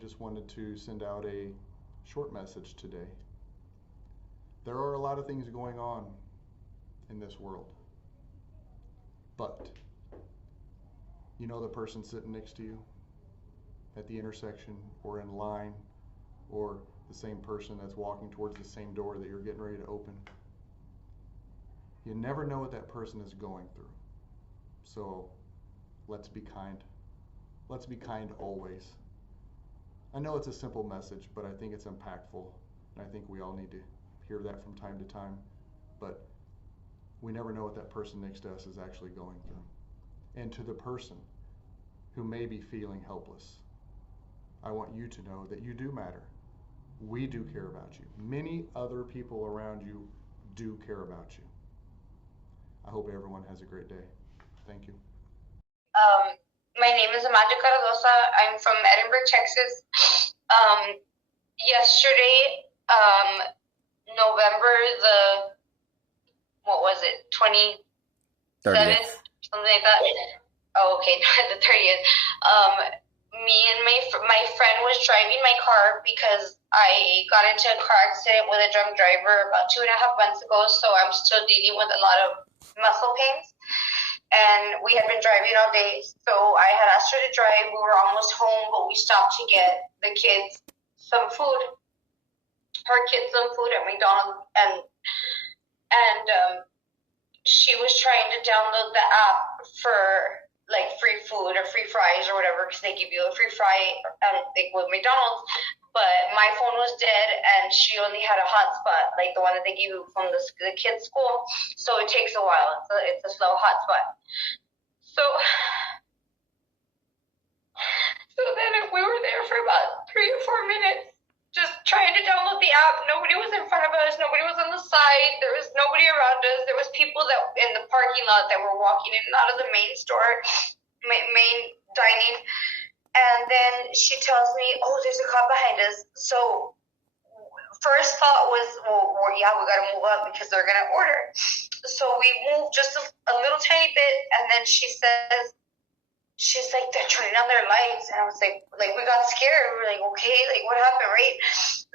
just wanted to send out a short message today. There are a lot of things going on in this world, but you know the person sitting next to you at the intersection or in line, or the same person that's walking towards the same door that you're getting ready to open. You never know what that person is going through. So let's be kind. Let's be kind always. I know it's a simple message, but I think it's impactful, and I think we all need to hear that from time to time. But we never know what that person next to us is actually going through. And to the person who may be feeling helpless, I want you to know that you do matter. We do care about you. Many other people around you do care about you. I hope everyone has a great day. Thank you. My name is Amanda Cardosa. I'm from Edinburgh, Texas. Yesterday, November the, 27th? Something like that. Oh, okay, the 30th. Me and my friend was driving my car because I got into a car accident with a drunk driver about 2.5 months ago, so I'm still dealing with a lot of muscle pains. And we had been driving all day, so I had asked her to drive. We were almost home, but we stopped to get the kids some food. Her kids some food at McDonald's, and she was trying to download the app for like free food or free fries or whatever, because they give you a free fry with McDonald's. But my phone was dead, and she only had a hotspot, like the one that they give you from the kids' school. So it takes a while. It's a slow hotspot. So then we were there for about 3 or 4 minutes, just trying to download the app. Nobody was in front of us. Nobody was on the side. There was nobody around us. There was people that in the parking lot that were walking in and out of the main store, main dining. And then she tells me, oh, there's a cop behind us. So first thought was, well, yeah, we got to move up because they're going to order. So we moved just a little tiny bit, and then she's like, they're turning on their lights. And I was like, we got scared. We were like, okay, like, what happened, right?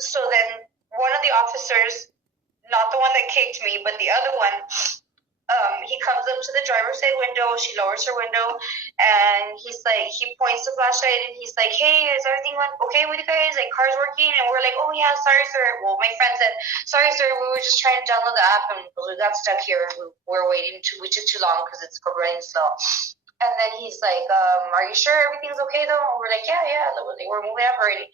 So then one of the officers, not the one that kicked me, but the other one, he comes up to the driver's side window. She lowers her window, and he's like, he points the flashlight, and he's like, hey, is everything okay with you guys? Like, car's working? And we're like, oh, yeah, sorry, sir. Well, my friend said, sorry, sir, we were just trying to download the app, and we got stuck here. We're waiting. We took too long because it's running slow. And then he's like, are you sure everything's okay, though? And we're like, yeah, we're moving up already.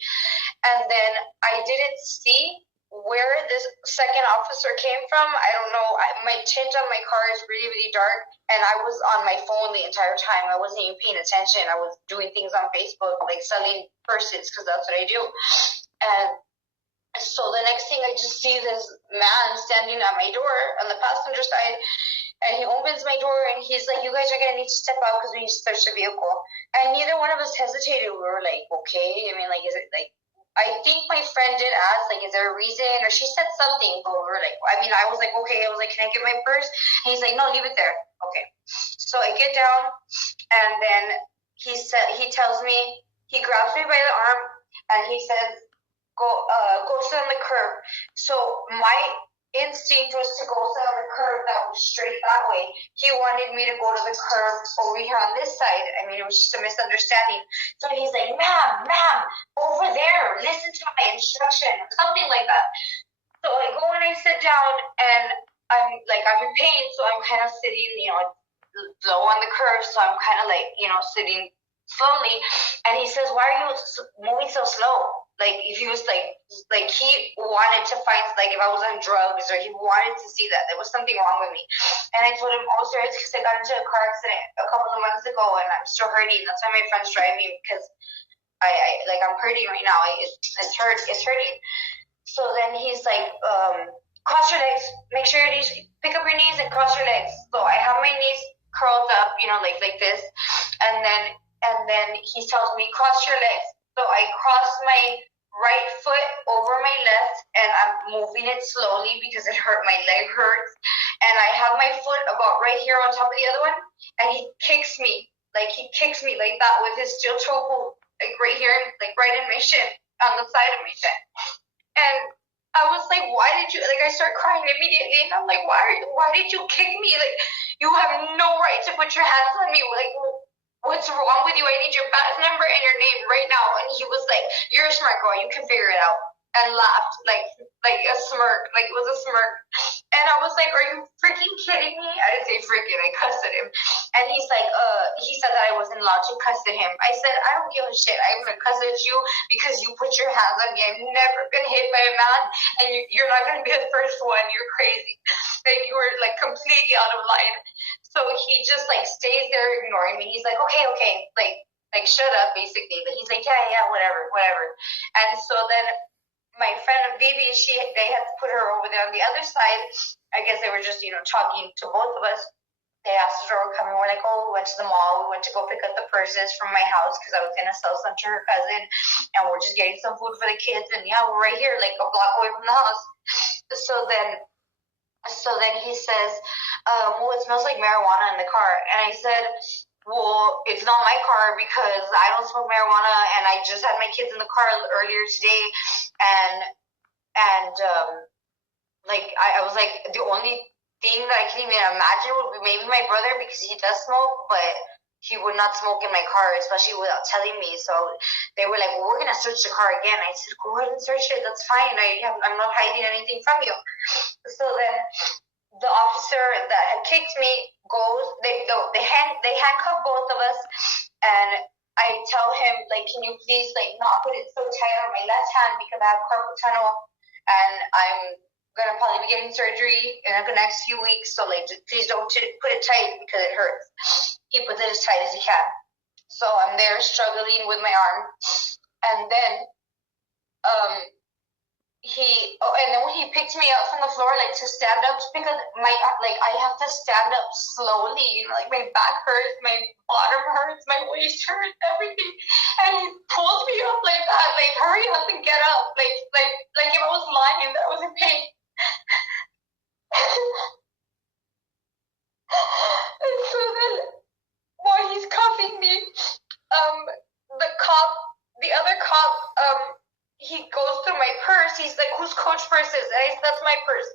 And then I didn't see where this second officer came from. I don't know. My tint on my car is really, really dark, and I was on my phone the entire time. I wasn't even paying attention. I was doing things on Facebook, like selling purses, because that's what I do. And so the next thing, I just see this man standing at my door on the passenger side, and he opens my door, and he's like, you guys are going to need to step out because we need to search the vehicle. And neither one of us hesitated. We were like, okay. I mean, like, is it like, I think my friend did ask, like, is there a reason? Or she said something, but we were like, I mean, I was like, okay. I was like, can I get my purse? And he's like, no, leave it there. Okay. So I get down, and then he tells me, he grabs me by the arm, and he says, go sit on the curb. So my instinct was to go sit on the curb that was straight that way. He wanted me to go to the curb over here on this side. I mean, it was just a misunderstanding. So he's like, ma'am, over there, listen to my instruction, something like that. So I go and I sit down, and I'm in pain, so I'm kind of sitting, low on the curb, so I'm kind of like, sitting slowly. And he says, why are you moving so slow? Like, if he was like he wanted to find, like, if I was on drugs, or he wanted to see that there was something wrong with me. And I told him, oh, sir, it's because I got into a car accident a couple of months ago, and I'm still hurting. That's why my friend's driving, because I'm hurting right now. It's hurting. So then he's like, cross your legs. Make sure your knees, pick up your knees and cross your legs. So I have my knees curled up, like this. And then he tells me, cross your legs. So I cross my right foot over my left, and I'm moving it slowly because it hurt. My leg hurts, and I have my foot about right here on top of the other one, and he kicks me like that with his steel toe boot, like right here. there, like right in my shin, on the side of my shin. And I was like, why did you, like, I start crying immediately, and I'm like, why did you kick me? Like, you have no right to put your hands on me. Like, what's wrong with you? I need your badge number and your name right now. And he was like, you're a smart girl, you can figure it out. And laughed, like a smirk, like it was a smirk. And I was like, are you freaking kidding me? I didn't say freaking, I cussed at him. And he's like, he said that I wasn't allowed to cuss at him. I said, I don't give a shit. I'm gonna cuss at you because you put your hands on me. I've never been hit by a man, and you're not gonna be the first one. You're crazy. Like, you were like completely out of line. So he just like stays there ignoring me. He's like, okay, like shut up, basically. But he's like, yeah, whatever. And so then my friend Vivi, they had to put her over there on the other side. I guess they were just, talking to both of us. They asked her to come, and we're like, oh, we went to the mall. We went to go pick up the purses from my house because I was going to sell some to her cousin. And we're just getting some food for the kids. And yeah, we're right here, like a block away from the house. So then he says, well, it smells like marijuana in the car. And I said, well, it's not my car because I don't smoke marijuana, and I just had my kids in the car earlier today, and I was like, the only thing that I can even imagine would be maybe my brother, because he does smoke, but he would not smoke in my car, especially without telling me. So they were like, well, we're gonna search the car again. I said, go ahead and search it, that's fine. I'm not hiding anything from you. So then the officer that had kicked me goes, they handcuff both of us, and I tell him, like, can you please, like, not put it so tight on my left hand because I have carpal tunnel, and I'm gonna probably be getting surgery in the next few weeks, so, like, please don't put it tight because it hurts. He puts it as tight as he can. So I'm there struggling with my arm, and then and then when he picked me up from the floor, like, to stand up, because I have to stand up slowly, like, my back hurts, my bottom hurts, my waist hurts, everything, and he pulled me up like that, like, hurry up and get up, like if I was lying, that I was in pain. And so then, while he's cuffing me, the other cop, he goes through my purse. He's like, whose coach purse is? And I said, that's my purse.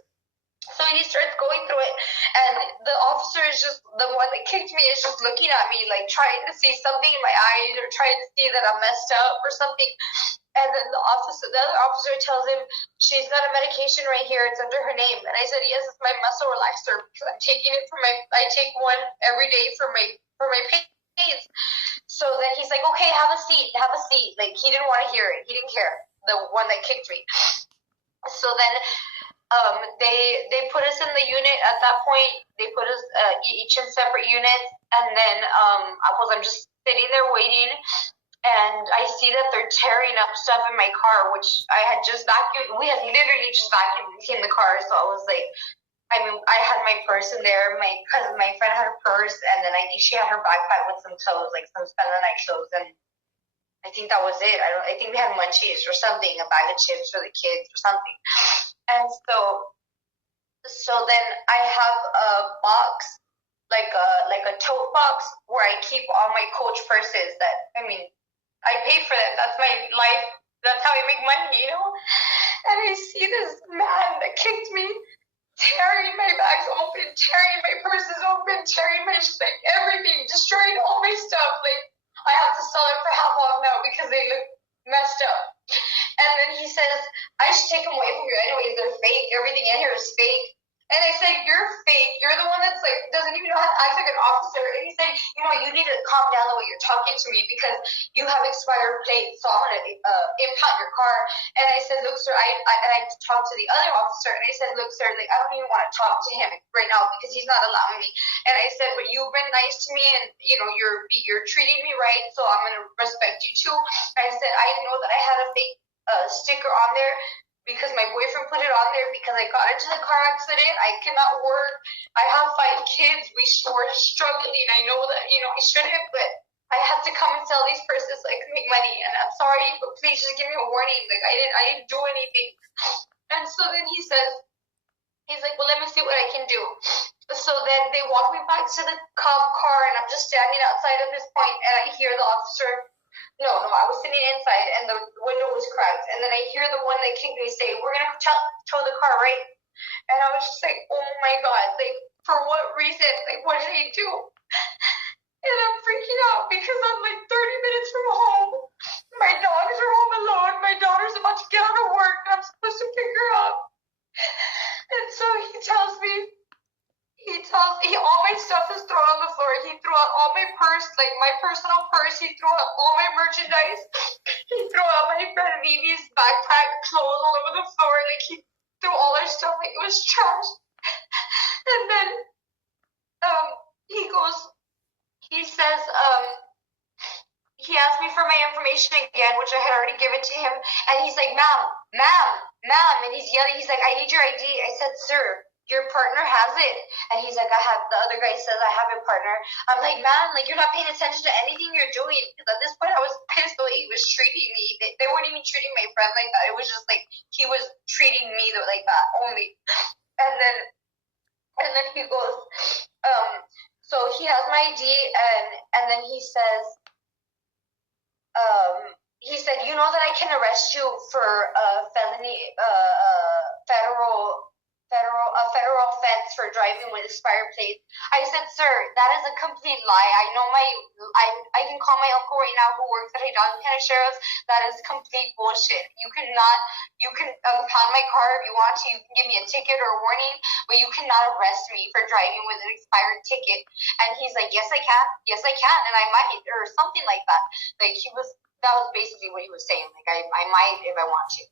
So he starts going through it, and the officer is just, the one that kicked me is just looking at me, like, trying to see something in my eyes, or trying to see that I'm messed up or something. And then the other officer tells him, she's got a medication right here, it's under her name. And I said, yes, it's my muscle relaxer, because I'm taking it I take one every day for my pains. So then he's like, okay, have a seat. Like, he didn't want to hear it. He didn't care, the one that kicked me. So then they put us in the unit. At that point, they put us each in separate units. And then I'm just sitting there waiting, and I see that they're tearing up stuff in my car, which I had just vacuumed. We had literally just vacuumed in the car. So I was like, I had my purse in there. My friend had a purse, and then I think she had her backpack with some clothes, like some spend the night clothes, and I think that was it. I think we had munchies or something, a bag of chips for the kids or something. And so then I have a box, like a tote box, where I keep all my Coach purses. I pay for them. That's my life. That's how I make money, And I see this man that kicked me, tearing my bags open, tearing my purses open, tearing my, like, everything, destroying all my stuff. Like, I have to sell them for half off now because they look messed up. And then he says, I should take them away from you anyways. They're fake. Everything in here is fake. And I said, you're fake. You're the one that's, like, doesn't even know how to act like an officer. And he said, you need to calm down the way you're talking to me because you have expired plates, so I'm going to impound your car. And I said, look, sir, I talked to the other officer, and I said, look, sir, like, I don't even want to talk to him right now because he's not allowing me. And I said, but you've been nice to me, and, you're treating me right, so I'm going to respect you too. And I said, I know that I had a fake sticker on there because my boyfriend put it on there because I got into the car accident. I cannot work. I have 5 kids. We're struggling. I know that, I shouldn't, but I have to come and sell these purses so I can make money. And I'm sorry, but please just give me a warning. Like, I didn't do anything. And so then he's like, well, let me see what I can do. So then they walk me back to the cop car, and I'm just standing outside of this point, and I hear the officer No, I was sitting inside and the window was cracked. And then I hear the one that kicked me say, "We're gonna tow the car, right?" And I was just like, "Oh my god! Like, for what reason? Like, what did he do?" And I'm freaking out because I'm like 30 minutes from home. My dogs are home alone. My daughter's about to get out of work and I'm supposed to pick her up. And so he tells me, all my stuff is thrown on the floor. He threw out all my purse, like my personal purse. He threw out all my merchandise. He threw out my friend Vivi's backpack, clothes all over the floor. Like, he threw all our stuff like it was trash. And then he says, he asked me for my information again, which I had already given to him. And he's like, ma'am. And he's yelling. He's like, "I need your ID. I said, "Sir, your partner has it." And he's like, the other guy says, "I have a partner." I'm like, "Man, like, you're not paying attention to anything you're doing." Because at this point, I was pissed the way he was treating me. They weren't even treating my friend like that. It was just like, he was treating me like that only. And then he goes, so he has my ID, and then he said, "You know that I can arrest you for a felony, federal offense for driving with expired plates." I said, "Sir, that is a complete lie. I know I can call my uncle right now who works at Alton County Sheriff's. That is complete bullshit. You can impound my car if you want to. You can give me a ticket or a warning, but you cannot arrest me for driving with an expired ticket." And he's like, "Yes, I can. Yes, I can. And I might," or something like that. Like, that was basically what he was saying. Like, I might if I want to.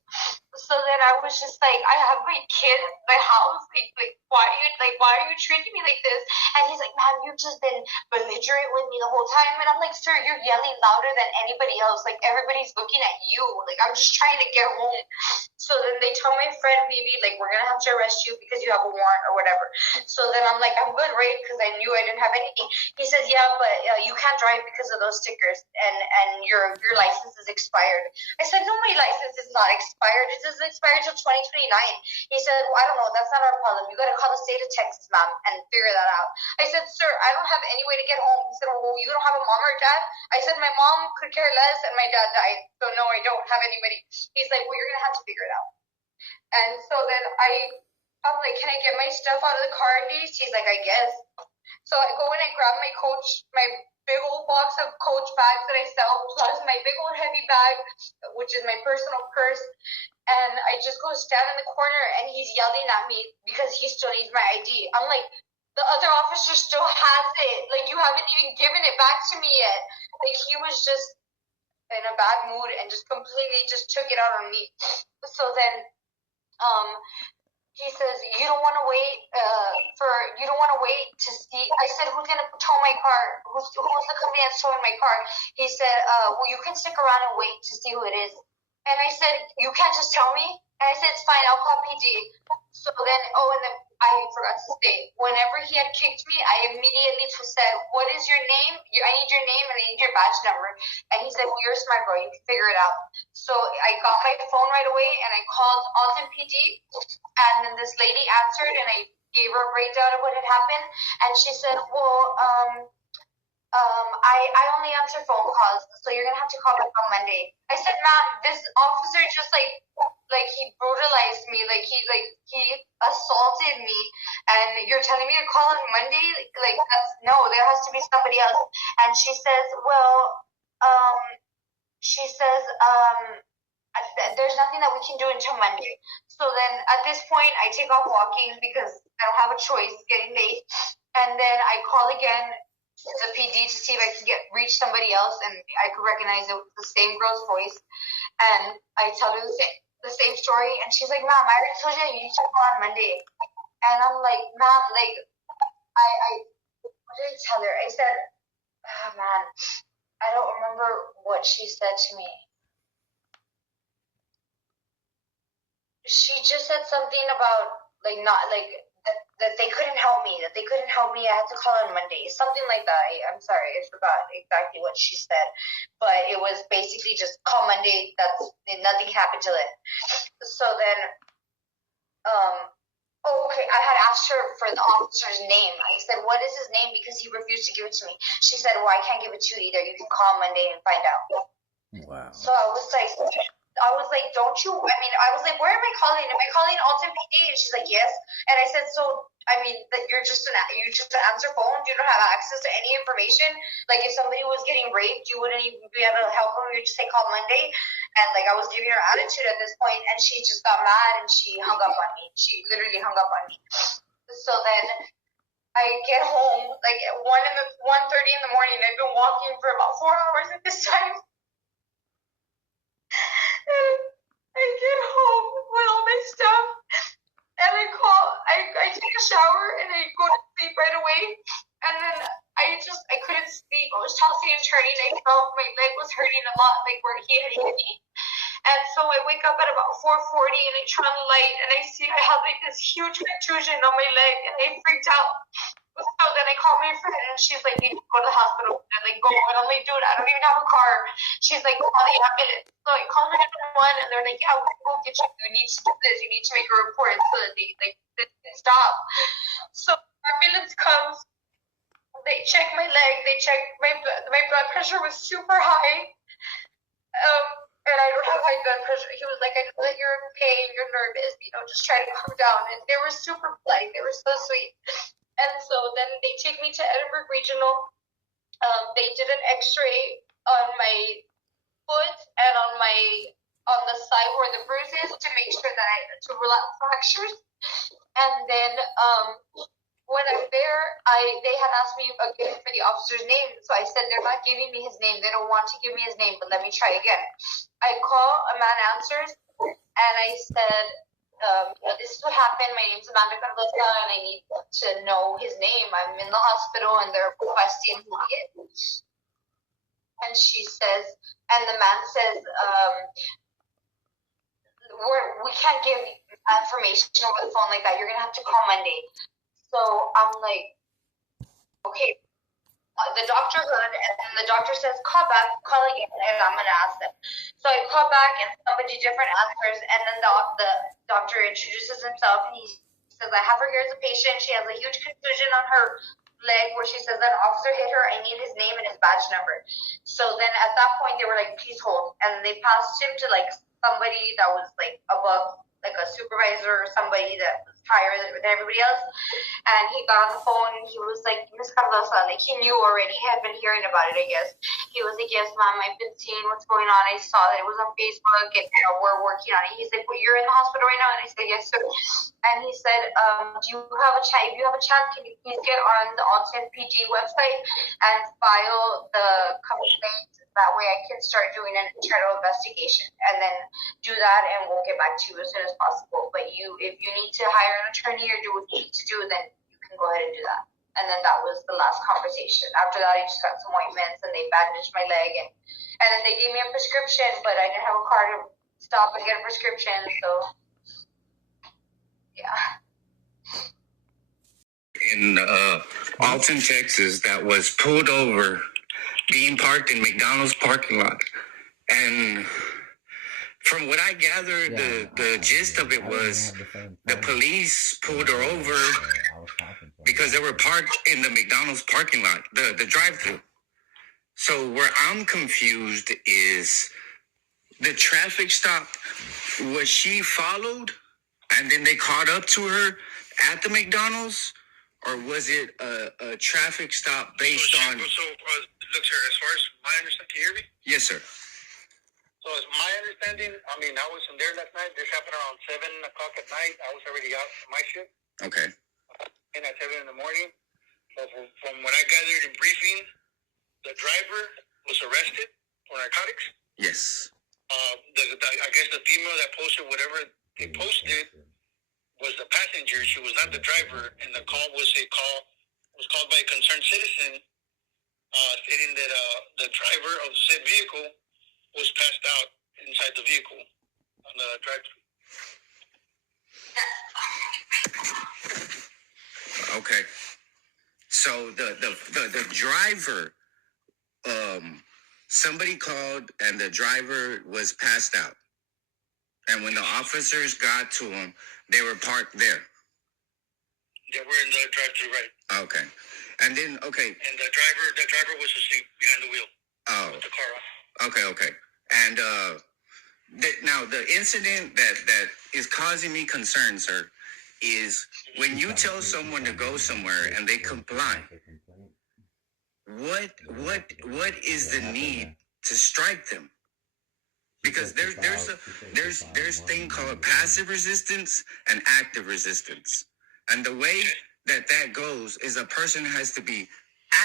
So then I was just like, "I have my kid in my house. Like, why are you treating me like this?" And he's like, "Ma'am, you've just been belligerent with me the whole time." And I'm like, "Sir, you're yelling louder than anybody else. Like, everybody's looking at you. Like, I'm just trying to get home." So then they tell my friend Vivi, like, "We're gonna have to arrest you because you have a warrant or whatever." So then I'm like, "I'm good, right?" Because I knew I didn't have anything. He says, "Yeah, but you can't drive because of those stickers, and your license is expired." I said, "No, my license is not expired. It is expired till 2029. He said, "Well, I don't know. That's not our problem. You got to call the state of Texas, ma'am, and figure that out." I said, "Sir, I don't have any way to get home." He said, "Well, you don't have a mom or dad?" I said, "My mom could care less, and my dad died. So, no, I don't have anybody." He's like, "Well, you're going to have to figure it out." And so then I'm like, "Can I get my stuff out of the car at least?" He's like, "I guess." So I go and I grab my big old box of Coach bags that I sell, plus my big old heavy bag, which is my personal purse. And I just go stand in the corner, and he's yelling at me because he still needs my ID. I'm like, "The other officer still has it. Like, you haven't even given it back to me yet." Like, he was just in a bad mood and just completely just took it out on me. So then, he says, "You don't want to wait to see." I said, "Who's going to tow my car? Who's the company that's towing my car?" He said, "Well, you can stick around and wait to see who it is." And I said, "You can't just tell me?" And I said, "It's fine, I'll call PD." So then, and then I forgot to say, whenever he had kicked me, I immediately said, "What is your name? I need your name and I need your badge number." And he said, "Well, you're a smart girl, you can figure it out." So I got my phone right away and I called Alton PD, and then this lady answered, and I gave her a breakdown of what had happened. And she said, "Well, I only answer phone calls, so you're gonna have to call back on Monday." I said, "Ma'am, this officer just like he brutalized me, like he assaulted me, and you're telling me to call on Monday? Like, that's no, there has to be somebody else." And she says, "There's nothing that we can do until Monday." So then at this point, I take off walking because I don't have a choice. It's getting late, and then I call again the PD to see if I can reach somebody else, and I could recognize it was the same girl's voice. And I tell her the same story, and she's like, "Ma'am, I already told you need to call on Monday." And I'm like, "Ma'am, like, what did I tell her?" I said, "Oh, man, I don't remember what she said to me. She just said something about, like, not, like, that they couldn't help me, I had to call on Monday, something like that. I'm sorry, I forgot exactly what she said, but it was basically just call Monday, nothing happened till then. So then, okay, I had asked her for the officer's name. I said, "What is his name?" Because he refused to give it to me. She said, "Well, I can't give it to you either. You can call Monday and find out." Wow. So I was like, don't you? I mean, I was like, where am I calling? Am I calling Alton PD? And she's like, yes. And I said, so I mean, that you just answer phone. You don't have access to any information. Like if somebody was getting raped, you wouldn't even be able to help them. You'd just say call Monday. And like I was giving her attitude at this point, and she just got mad and she hung up on me. She literally hung up on me. So then I get home like at 1:30 in the morning. I've been walking for about 4 hours at this time. And I get home with all my stuff, and I take a shower, and I go to sleep right away. And then I couldn't sleep. I was tossing and turning. I felt my leg was hurting a lot, like where he had hit me. And so I wake up at about 4:40, and I turn on the light, and I see I have like this huge contusion on my leg, and I freaked out. So then I call my friend, and she's like, "You need to go to the hospital." And I'm like, "Go." And I'm like, "Dude, I don't even have a car." She's like, "Call the ambulance." So I call 911, and they're like, "Yeah, we're gonna go get you. You need to do this. You need to make a report so that they this can stop." So the ambulance comes. They check my leg. They check my blood pressure was super high. And I don't have high blood pressure. He was like, "I know that you're in pain. You're nervous. Just try to calm down." And they were super polite. They were so sweet. And so then they take me to Edinburgh Regional. They did an X-ray on my foot and on the side where the bruise is to make sure that to rule out fractures. And then when I'm there, they had asked me again for the officer's name. So I said, they're not giving me his name. They don't want to give me his name, but let me try again. I call, a man answers, and I said, this is what happened. My name's Amanda Cardosa, and I need to know his name. I'm in the hospital, and they're requesting who he is. And she says, and the man says, we can't give information over the phone like that. You're going to have to call Monday. So I'm like, okay. The doctor heard, and then the doctor says, call again, and I'm going to ask them. So I call back, and somebody different answers, and then the doctor introduces himself, and he says, I have her here as a patient. She has a huge contusion on her leg where she says that an officer hit her. I need his name and his badge number. So then at that point, they were like, please hold. And they passed him to like somebody that was like above, like a supervisor or somebody that was higher than everybody else. And he got on the phone, and he was like, Miss Cardosa, like he knew already. He had been hearing about it, I guess. He was like, yes, ma'am, I've been seeing what's going on. I saw that it was on Facebook, and we're working on it. He's like, well, you're in the hospital right now? And I said, yes, sir. And he said, do you have a chat? If you have a chat, can you please get on the Alton PG website and file the complaint? That way I can start doing an internal investigation, and then do that, and we'll get back to you as soon as possible. But if you need to hire an attorney or do what you need to do, then you can go ahead and do that. And then that was the last conversation. After that, I just got some ointments, and they bandaged my leg, and then they gave me a prescription, but I didn't have a car to stop and get a prescription, so yeah. In Alton, Texas, that was pulled over, being parked in McDonald's parking lot. And from what I gathered, the gist of it was the police pulled her over because they were parked in the McDonald's parking lot, the drive-thru. So where I'm confused is the traffic stop, was she followed and then they caught up to her at the McDonald's? Or was it a traffic stop based on... look, sir, as far as my understanding, can you hear me? Yes, sir. So as my understanding, I mean, I wasn't there last night. This happened around 7 o'clock at night. I was already out from my shift. Okay. And at 7 in the morning. So from what I gathered in briefing, the driver was arrested for narcotics. Yes. I guess the female that posted whatever they posted was the passenger. She was not the driver, and the call was called by a concerned citizen, stating that the driver of said vehicle was passed out inside the vehicle on the drive-thru. Okay. So the driver, somebody called, and the driver was passed out. And when the officers got to him, they were parked there. They were in the drive-thru, right? Okay. And then, okay. And the driver was asleep behind the wheel. Oh. With the car off. Okay. And now the incident that is causing me concern, sir, is when you tell someone to go somewhere and they comply. What is the need to strike them? Because there's thing called passive resistance and active resistance, and the way that goes is a person has to be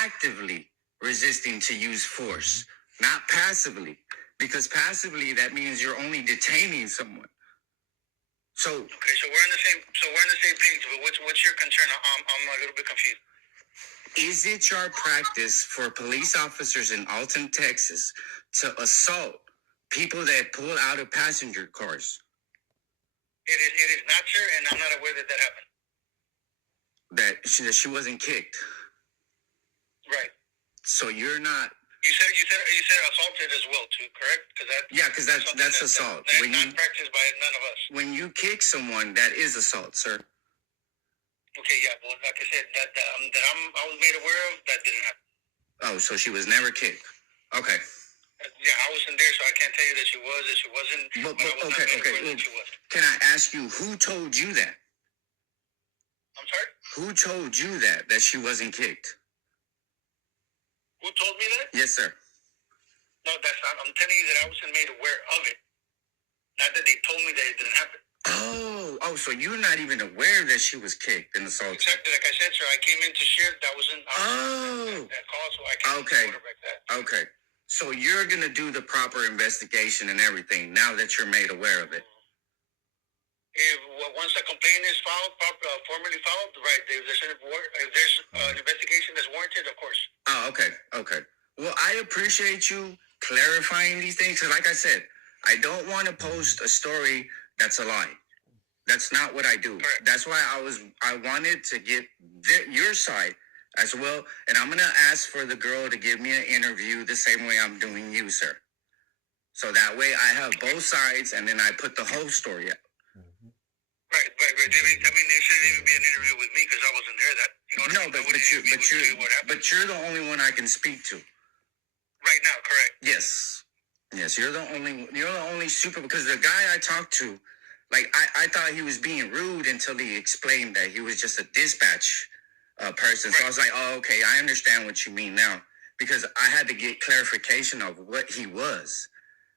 actively resisting to use force, not passively. Because passively, that means you're only detaining someone. So okay, so we're on the same page. But what's your concern? I'm a little bit confused. Is it your practice for police officers in Alton, Texas, to assault people that pull out of passenger cars? It is not, sir, and I'm not aware that happened. That she wasn't kicked. Right. So you're not. You said assaulted as well too, correct? Because that's assault. That's not practiced by none of us. When you kick someone, that is assault, sir. Okay, yeah. Well, like I said, I was made aware of, that didn't happen. Oh, so she was never kicked. Okay. Yeah, I wasn't there, so I can't tell you that she was or she wasn't. But I was okay. not made aware that she was. Can I ask you who told you that? I'm sorry? Who told you that she wasn't kicked? Who told me that? Yes, sir. No, I'm telling you that I wasn't made aware of it. Not that they told me that it didn't happen. Oh, so you're not even aware that she was kicked and assaulted? Exactly, like I said, sir. I came in to shift. I wasn't that call, so I can't quarterback that. Okay. So you're going to do the proper investigation and everything now that you're made aware of it? Once a complaint is filed, formally filed, right, if there's an investigation that's warranted, of course. Oh, okay. Well, I appreciate you clarifying these things, because like I said, I don't want to post a story that's a lie. That's not what I do. Correct. That's why I wanted to get your side as well, and I'm going to ask for the girl to give me an interview the same way I'm doing you, sir. So that way I have both sides, and then I put the whole story out. Right. I mean, there shouldn't even be an interview with me because I wasn't there. But you're the only one I can speak to. Right now, correct? Yes, you're the only super, because the guy I talked to, like I thought he was being rude until he explained that he was just a dispatch person. Right. So I was like, oh, okay, I understand what you mean now, because I had to get clarification of what he was.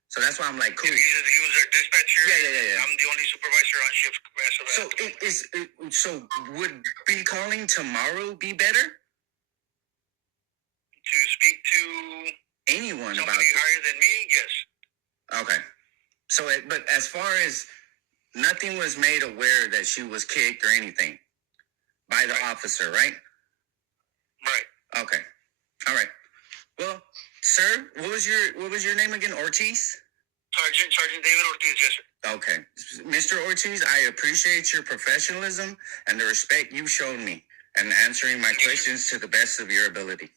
So that's why I'm like, cool. He was our dispatcher. Yeah. I'm the only supervisor on shift. So would be calling tomorrow be better? To speak to anyone somebody about higher than me, yes. Okay. So, but as far as nothing was made aware that she was kicked or anything by the officer, right? Right. Okay. All right. Well, sir, what was your name again? Ortiz? Sergeant David Ortiz, yes, sir. Okay. Mr. Ortiz, I appreciate your professionalism and the respect you've shown me and answering my questions to the best of your ability.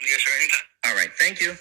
Yes, sir. Anytime. All right. Thank you.